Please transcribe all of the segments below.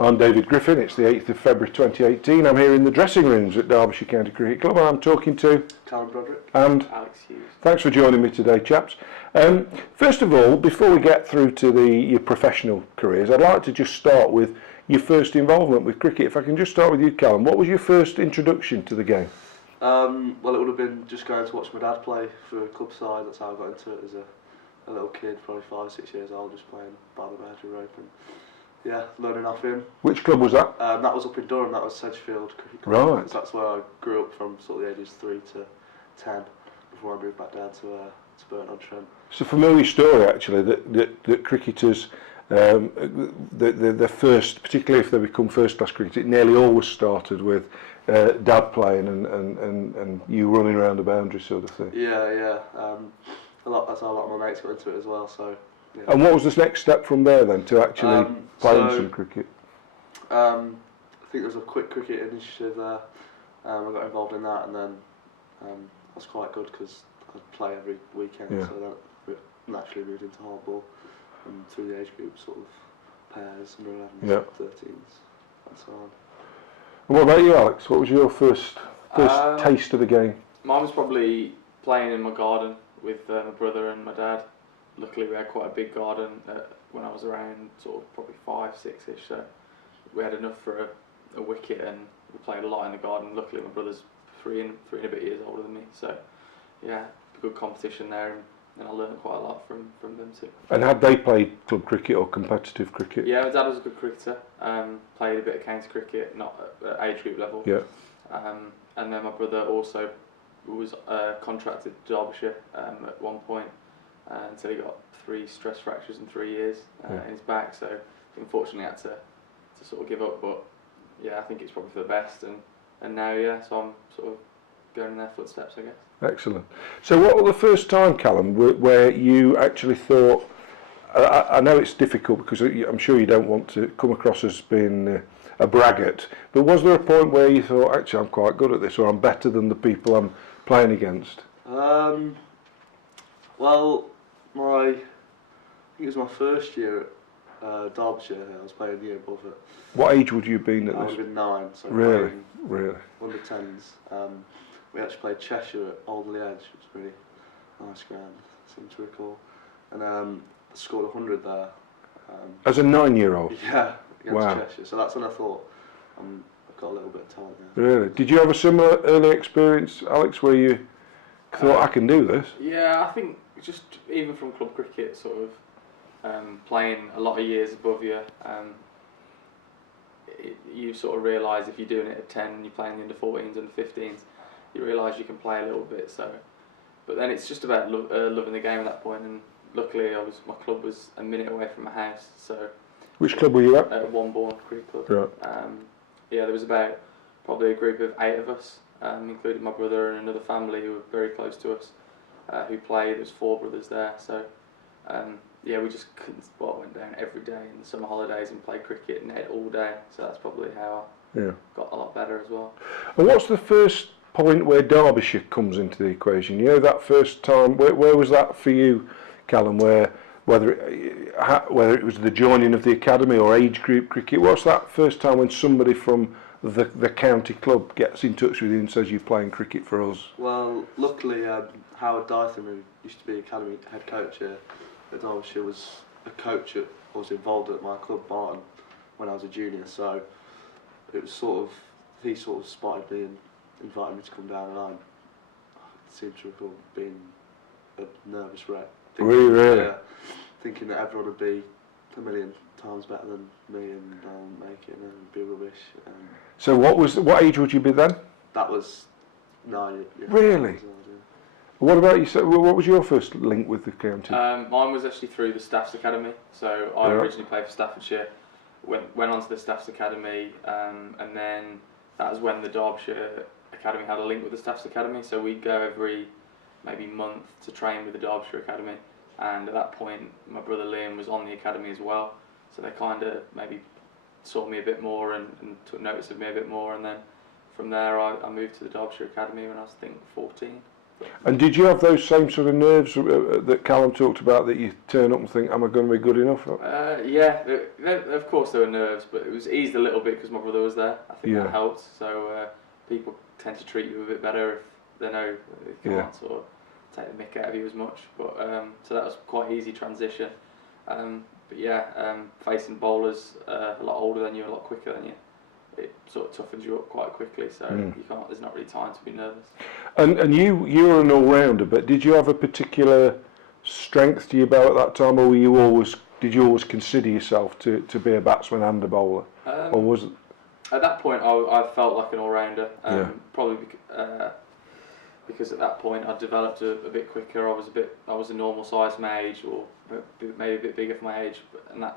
I'm David Griffin. It's the 8th of February 2018. I'm here in the dressing rooms at Derbyshire County Cricket Club and I'm talking to Callum Brodrick and Alex Hughes. Thanks for joining me today, chaps. First of all, before we get through to your professional careers, I'd like to just start with your first involvement with cricket. If I can just start with you, Callum, what was your first introduction to the game? Well, it would have been just going to watch my dad play for a club side. That's how I got into it as a little kid, probably 5 or 6 years old, just playing by the boundary rope and learning off him. Which club was that? That was up in Durham. That was Sedgefield Cricket Club. Right. That's where I grew up from, sort of the ages 3 to 10, before I moved back down to Burton-on-Trent. It's a familiar story, actually, that cricketers, the first, particularly if they become first-class cricketers, it nearly always started with dad playing and you running around the boundary, sort of thing. Yeah. That's how a lot of my mates got into it as well. So. Yeah. And what was the next step from there then to actually playing some cricket? I think there was a quick cricket initiative there. I got involved in that, and then I was quite good because I'd play every weekend. Yeah. So then naturally moved into hardball and through the age group, sort of pairs, under 11s, 13s, and so on. And what about you, Alex? What was your first taste of the game? Mine was probably playing in my garden with my brother and my dad. Luckily we had quite a big garden when I was around sort of probably 5, 6-ish, so we had enough for a wicket and we played a lot in the garden. Luckily my brother's three and a bit years older than me, so yeah, good competition there and I learned quite a lot from them too. And had they played club cricket or competitive cricket? Yeah, my dad was a good cricketer, played a bit of county cricket, not at age group level. Yeah. And then my brother also was contracted to Derbyshire at one point, until he got 3 stress fractures in 3 years in his back, so unfortunately had to sort of give up, but yeah, I think it's probably for the best, and now so I'm sort of going in their footsteps, I guess. Excellent. So what was the first time, Callum, where you actually thought, I know it's difficult because I'm sure you don't want to come across as being a braggart, but was there a point where you thought, actually I'm quite good at this, or I'm better than the people I'm playing against? Well, I think it was my first year at Derbyshire. I was playing the year above it. What age would you have been at this? I would have been 9. So really? Under 10s. We actually played Cheshire at Alderley Edge, which was a really nice ground, I seem to recall. And I scored 100 there. As a 9-year-old? Yeah, against wow. Cheshire. So that's when I thought I've got a little bit of talent there. Really? Did you have a similar early experience, Alex, where you thought I can do this? Yeah, I think just even from club cricket, sort of playing a lot of years above you, you sort of realise if you're doing it at 10 and you're playing the under 14s, under 15s, you realise you can play a little bit. So, but then it's just about loving the game at that point. And luckily, my club was a minute away from my house. So, which club were you at? Wombourne Cricket Club. Right. Yeah, there was about probably a group of 8 of us, including my brother and another family who were very close to us, who played. There was 4 brothers there, so we just went down every day in the summer holidays and played cricket and net all day. So that's probably how I got a lot better as well. And what's the first point where Derbyshire comes into the equation? You know, that first time, where was that for you, Callum? Whether it was the joining of the academy or age group cricket, what's that first time when somebody from the county club gets in touch with you and says you're playing cricket for us? Well, luckily Howard Dytham, who used to be academy head coach here at Derbyshire, was a coach was involved at my club Barton when I was a junior, so it was he sort of spotted me and invited me to come down, and I seem to recall being a nervous wreck. Really? Thinking that everyone would be a million times better than me and make it and be rubbish. So what age would you be then? That was 9. Yeah, really? What about you? What was your first link with the county? Mine was actually through the Staffs Academy. So I originally played for Staffordshire, went on to the Staffs Academy, and then that was when the Derbyshire Academy had a link with the Staffs Academy. So we'd go every maybe month to train with the Derbyshire Academy. And at that point, my brother Liam was on the academy as well. So they kind of maybe saw me a bit more and took notice of me a bit more. And then from there, I moved to the Derbyshire Academy when I was, I think, 14. And did you have those same sort of nerves that Callum talked about, that you turn up and think, am I going to be good enough? Yeah, of course there were nerves, but it was eased a little bit because my brother was there. I think that helped. So people tend to treat you a bit better if they know they can't sort of take the mick out of you as much. But so that was quite easy transition. But yeah, facing bowlers a lot older than you, a lot quicker than you, it sort of toughens you up quite quickly. So you can't. There's not really time to be nervous. And you were an all-rounder, but did you have a particular strength to your bow at that time, or did you always consider yourself to be a batsman and a bowler, or was it? At that point, I felt like an all-rounder. Probably because at that point I developed a bit quicker. I was a normal size for my age, or maybe a bit bigger for my age, and I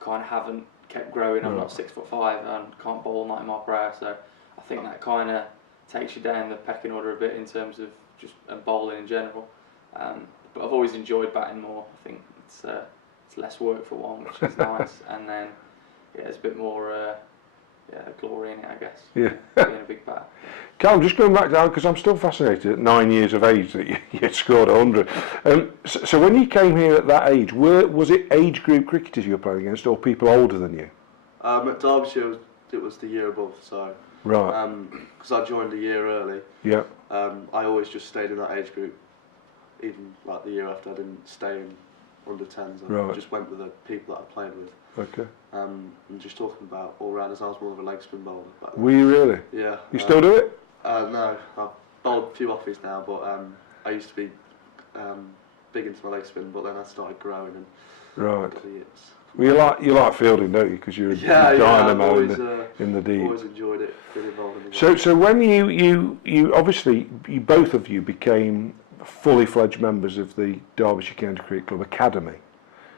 kind of haven't kept growing. I'm not 6'5" and can't bowl 90 mile per hour, so I think that kind of takes you down the pecking order a bit in terms of just bowling in general. But I've always enjoyed batting more. I think it's less work for one, which is nice, and then there's a bit more glory in it, I guess. Yeah. Being a big bat. Callum, just going back down, because I'm still fascinated at 9 years of age that you scored 100. So when you came here at that age, was it age group cricketers you were playing against, or people older than you? At Derbyshire, it was the year above, so. Right. Because I joined a year early. Yeah. I always just stayed in that age group. Even like the year after, I didn't stay in under 10s. I just went with the people that I played with. Okay. And just talking about all-rounders, I was more of a leg spin bowler. Were you really? Yeah. You still do it? No, I've bowled a few offies now, but I used to be big into my leg spin, but then I started growing and right. got the yips. Well, you like fielding, don't you? Because you're a dynamo in the deep. Always enjoyed it, been involved in the So when you obviously both of you became fully fledged members of the Derbyshire County Cricket Club Academy.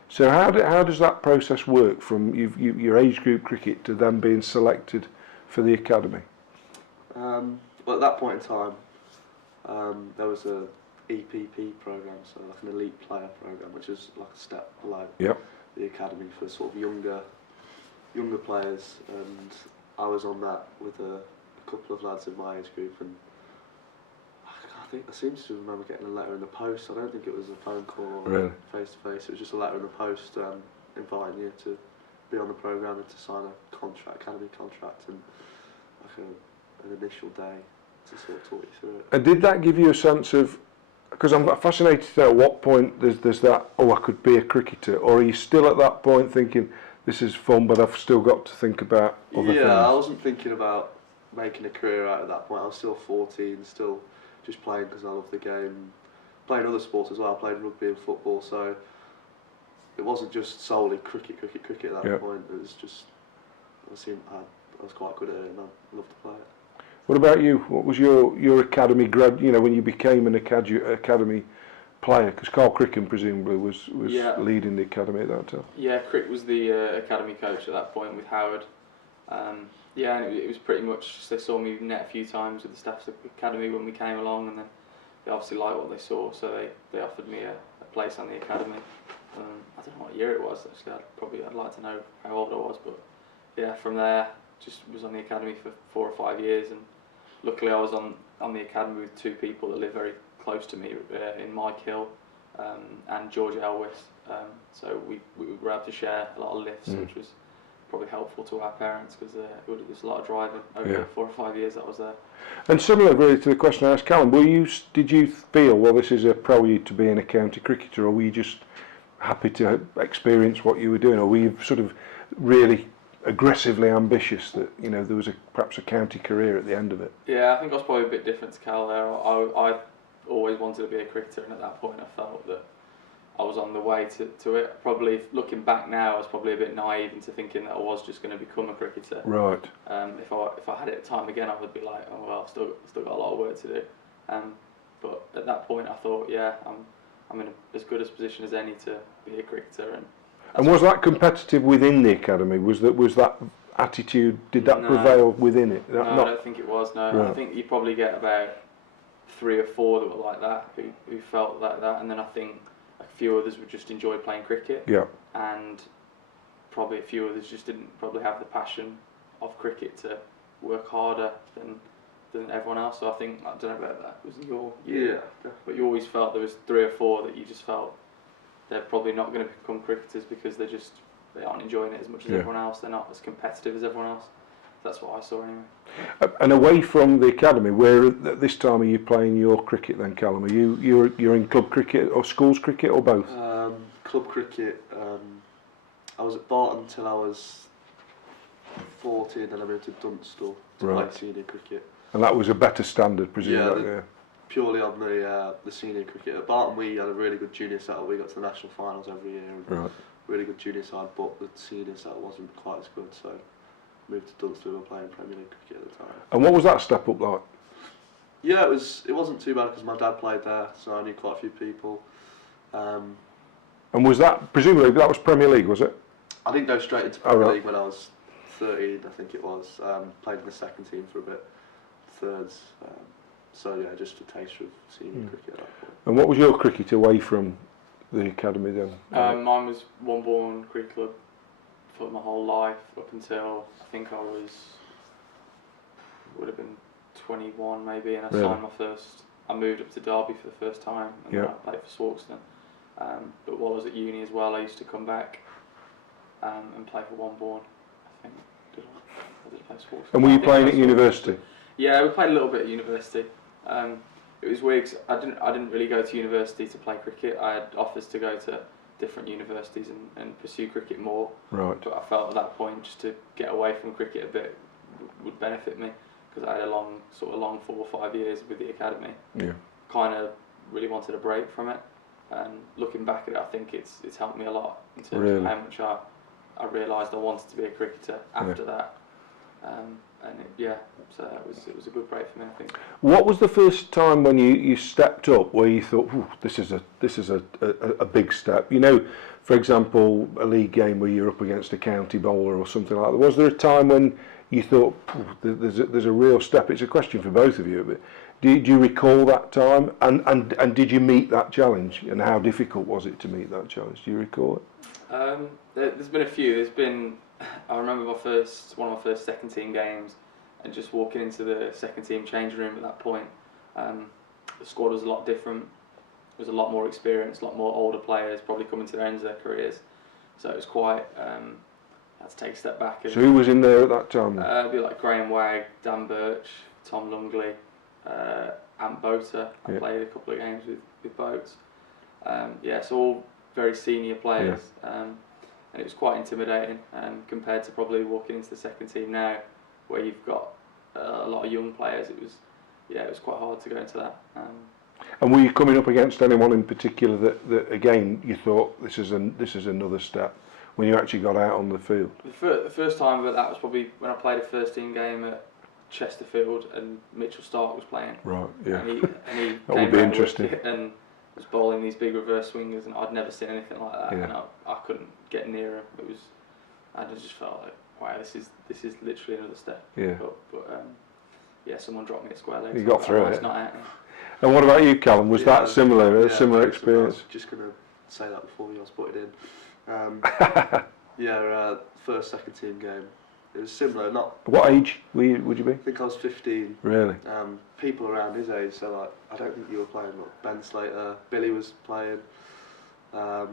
So how does that process work from your age group cricket to them being selected for the academy? Well, at that point in time, there was a EPP program, so like an elite player program, which is like a step below the academy for sort of younger players, and I was on that with a couple of lads in my age group, and I seem to remember getting a letter in the post. I don't think it was a phone call or face to face. It was just a letter in the post inviting you to be on the programme and to sign a academy contract, and like an initial day to sort of talk you through it. And did that give you a sense of, because I'm fascinated to know at what point there's that, I could be a cricketer, or are you still at that point thinking, this is fun, but I've still got to think about other things? Yeah, I wasn't thinking about making a career out at that point. I was still 14, still just playing because I love the game, playing other sports as well. I played rugby and football, so it wasn't just solely cricket at that point. It was just, I was quite good at it and I loved to play it. What about you? What was your academy grad? You know, when you became an academy player, because Carl Cricken presumably was leading the academy at that time. Yeah, Crick was the academy coach at that point with Howard. And it was pretty much, they saw me net a few times with the Staffs Academy when we came along, and then they obviously liked what they saw, so they offered me a place on the academy. I don't know what year it was actually. I'd like to know how old I was, but yeah, from there just was on the academy for 4 or 5 years, and luckily I was on the academy with two people that live very close to me, in Mike Hill and George Elwis. So we were able to share a lot of lifts, which was probably helpful to our parents, because there was a lot of driving over the 4 or 5 years that I was there. And similar really to the question I asked Callum, did you feel, well, this is a prelude to being a county cricketer, or were you just happy to experience what you were doing, or were you sort of really aggressively ambitious that there was perhaps a county career at the end of it? Yeah, I think I was probably a bit different to Cal there. I always wanted to be a cricketer, and at that point I felt that I was on the way to it. Probably looking back now, I was probably a bit naive into thinking that I was just going to become a cricketer. Right. If I had it time again, I would be like, oh well, I've still got a lot of work to do. But at that point, I thought, I'm in as good a position as any to be a cricketer. And was that competitive within the academy? Was that attitude? Did that prevail within it? No, I don't think it was. No, right. I think you probably get about 3 or 4 that were like that, who felt like that, and then I think a few others would just enjoy playing cricket. Yeah. And probably a few others just didn't probably have the passion of cricket to work harder than than everyone else. So I think, I don't know about that, was it your Yeah. but you always felt there was 3 or 4 that you just felt they're probably not going to become cricketers because they aren't enjoying it as much as everyone else. They're not as competitive as everyone else. That's what I saw anyway. And away from the academy, where at this time are you playing your cricket then, Callum? Are you're in club cricket or schools cricket or both? Club cricket. I was at Barton till I was 14, then I moved to Dunstall to play senior cricket. And that was a better standard, presumably. Yeah, purely on the senior cricket. At Barton we had a really good junior setup. We got to the national finals every year. And really good junior side, but the senior setup wasn't quite as good, so moved to Dunstall. We were playing Premier League cricket at the time. And what was that step up like? Yeah, it wasn't too bad because my dad played there, so I knew quite a few people. And was that, presumably, that was Premier League, was it? I didn't go straight into Premier League when I was 13, I think it was. Played in the second team for a bit, thirds. So yeah, just a taste of senior cricket at that point. And what was your cricket away from the academy then? Mine was One Cricket Club for my whole life up until I think would have been 21 maybe, and I signed my first. I moved up to Derby for the first time, and then I played for Swarkston. But while I was at uni as well, I used to come back and play for One. I think I did play Swarkston. And were you playing at university? Yeah, we played a little bit at university. It was weird 'cause I didn't really go to university to play cricket. I had offers to go to different universities and pursue cricket more. Right. But I felt at that point just to get away from cricket a bit would benefit me because I had a long 4 or 5 years with the academy. Yeah. Kind of really wanted a break from it. And looking back at it, I think it's helped me a lot in terms of how much I realised I wanted to be a cricketer after that. So it was a good break for me, I think. What was the first time when you stepped up where you thought, this is a big step? You know, for example, a league game where you're up against a county bowler or something like that. Was there a time when you thought, there's a real step? It's a question for both of you. But do you recall that time? And did you meet that challenge? And how difficult was it to meet that challenge? Do you recall it? There's been a few. I remember one of my first second team games, and just walking into the second team changing room at that point. The squad was a lot different. There was a lot more experience, a lot more older players, probably coming to the end of their careers. So it was quite. I had to take a step back. So who was in there at that time? It'd be like Graham Wagg, Dan Birch, Tom Lungley, Ant Boter. I played a couple of games with Boats. So all very senior players. And it was quite intimidating compared to probably walking into the second team now, where you've got a lot of young players. It was quite hard to go into that. And were you coming up against anyone in particular that again you thought this is another step when you actually got out on the field? The first time that was probably when I played a first team game at Chesterfield and Mitchell Stark was playing. Right. Yeah. And he that would be interesting. And was bowling these big reverse swingers, and I'd never seen anything like that, Yeah. and I couldn't get near him. I just felt like, wow, this is literally another step. Yeah. But someone dropped me a square leg. You got through it. It's not out. And what about you, Callum? Was that similar? A similar experience? I was just going to say that before you guys put it in. First second team game. It was similar. Not. What age would you be? I think I was 15. Really? People around his age, so like, I don't think you were playing, but Ben Slater, Billy was playing. I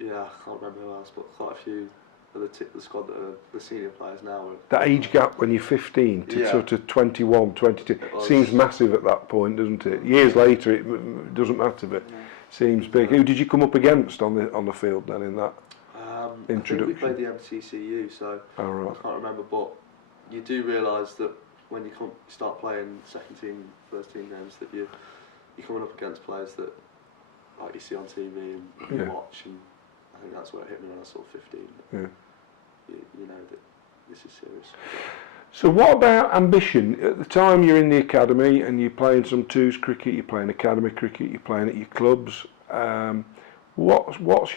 can't remember who else, but quite a few of the squad that are the senior players now. That age gap when you're 15 to sort of 21, 22 seems massive at that point, doesn't it? Years later, it doesn't matter, but seems big. Who did you come up against on the field then in that introduction? I think we played the MCCU, so I can't remember, but you do realise that when you start playing second team, first team games, that you're coming up against players that like you see on TV and you watch, and I think that's where it hit me when I was sort of 15. Yeah. You know that this is serious. So what about ambition? At the time you're in the academy and you're playing some twos cricket, you're playing academy cricket, you're playing at your clubs. What's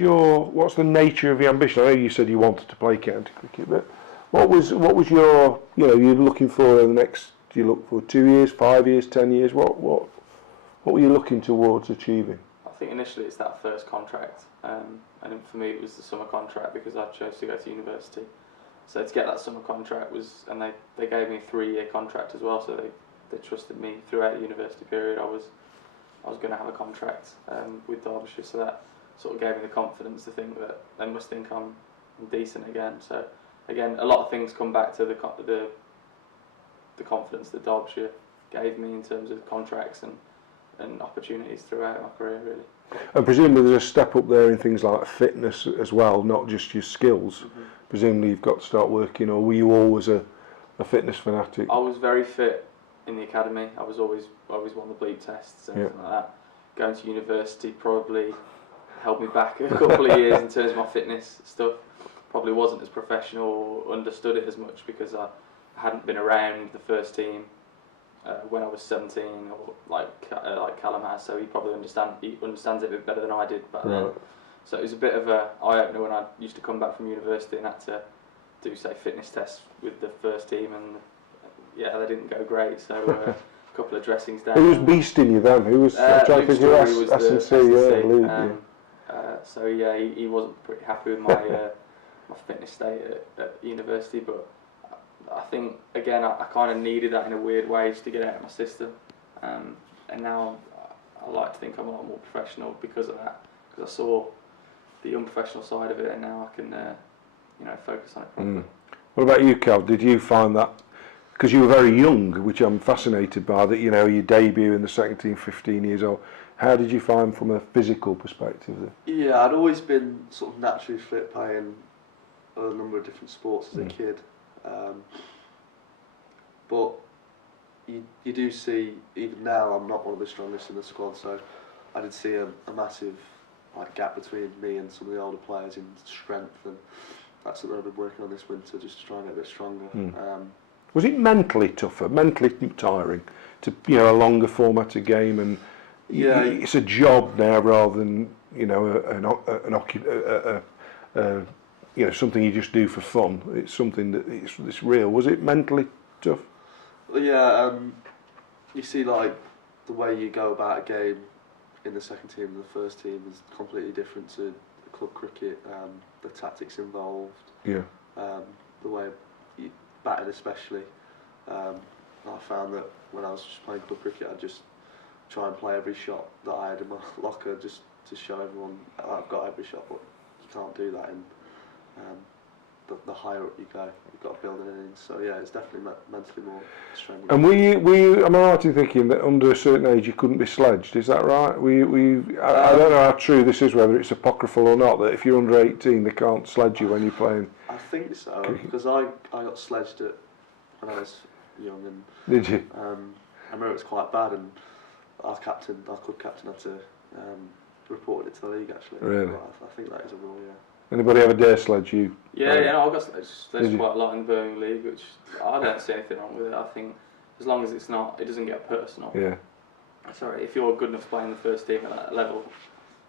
the nature of the ambition? I know you said you wanted to play county cricket, but what was your, you're looking for in the next, do you look for 2 years, 5 years, 10 years? What were you looking towards achieving? I think initially it's that first contract, and for me it was the summer contract because I chose to go to university. So to get that summer contract and they gave me a 3-year contract as well, so they trusted me throughout the university period. I was going to have a contract with Derbyshire, so that sort of gave me the confidence to think that they must think I'm decent again. So again, a lot of things come back to the confidence that Derbyshire gave me in terms of contracts and opportunities throughout my career, really. And presumably there's a step up there in things like fitness as well, not just your skills. Mm-hmm. Presumably you've got to start working, or were you always a fitness fanatic? I was very fit in the academy. I was always won the bleep tests and everything like that. Going to university probably held me back a couple of years in terms of my fitness stuff. Probably wasn't as professional or understood it as much because I hadn't been around the first team when I was 17, or like Callum has, so he probably understands it a bit better than I did back then. So it was a bit of a eye-opener when I used to come back from university and had to do, say, fitness tests with the first team, and yeah, they didn't go great, so a couple of dressings down. Who was beasting you then? Who was trying to do S&C? So yeah, he wasn't pretty happy with my my fitness state at university, but I think again I kind of needed that in a weird way just to get out of my system, and now I like to think I'm a lot more professional because of that, because I saw the unprofessional side of it, and now I can focus on it properly. What about you, Cal? Did you find that, because you were very young, which I'm fascinated by, that your debut in the second team, 15 years old, how did you find from a physical perspective? Yeah, I'd always been sort of naturally fit, playing a number of different sports as a kid, but you do see, even now I'm not one of the strongest in the squad, so I did see a massive gap between me and some of the older players in strength, and that's something I've been working on this winter, just to try and get a bit stronger. Was it mentally tougher, mentally tiring, to a longer formatted game, and it's a job now rather than something you just do for fun? It's something that it's real. Was it mentally tough? Well, yeah, you see, like, the way you go about a game in the second team and the first team is completely different to club cricket. The tactics involved, the way you batted especially. I found that when I was just playing club cricket, I'd just try and play every shot that I had in my locker, just to show everyone I've got every shot, but you can't do that in the higher up you go. You've got to build it in. So yeah, it's definitely mentally more strenuous. And were you? Am I right in thinking that under a certain age you couldn't be sledged? Is that right? I don't know how true this is, whether it's apocryphal or not, that if you're under 18 they can't sledge you when you're playing. I think so, because I got sledged when I was young, and did you? I remember it was quite bad, and our club captain had to report it to the league actually. Really? I think that is a rule, yeah. Anybody ever dare sledge you? Yeah, I got sledged quite a lot in the Birmingham League, which I don't see anything wrong with it. I think as long as it doesn't get personal. Yeah. Sorry, if you're good enough to play in the first team at that level,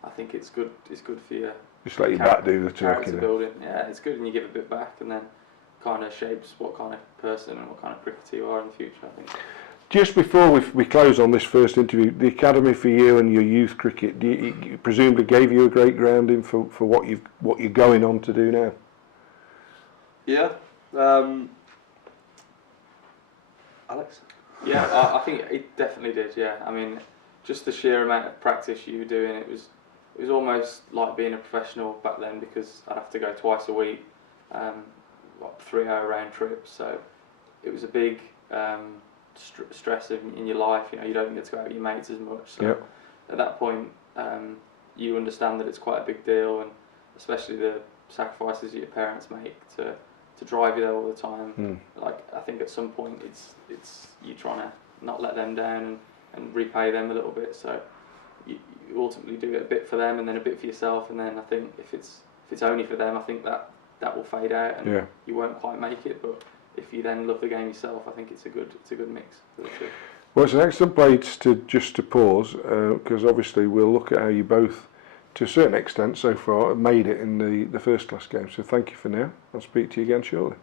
I think it's good. It's good for you. Just let your back do the talking. Character building, yeah, it's good, and you give a bit back, and then kind of shapes what kind of person and what kind of cricketer you are in the future, I think. Just before we close on this first interview, the academy for you and your youth cricket, presumably gave you a great grounding for what you're going on to do now. Yeah, Alex. Yeah, I think it definitely did. Yeah, I mean, just the sheer amount of practice you were doing, it was almost like being a professional back then, because I'd have to go twice a week, 3-hour round trips. So it was a big stress in your life. You don't get to go out with your mates as much. So at that point, you understand that it's quite a big deal, and especially the sacrifices your parents make to drive you there all the time. Like, I think at some point it's you trying to not let them down and repay them a little bit. So you ultimately do it a bit for them and then a bit for yourself, and then I think if it's only for them, I think that will fade out and you won't quite make it. But if you then love the game yourself, I think it's a good mix for the two. Well, it's an excellent place to pause, because obviously we'll look at how you both, to a certain extent so far, have made it in the first class game. So thank you for now. I'll speak to you again shortly.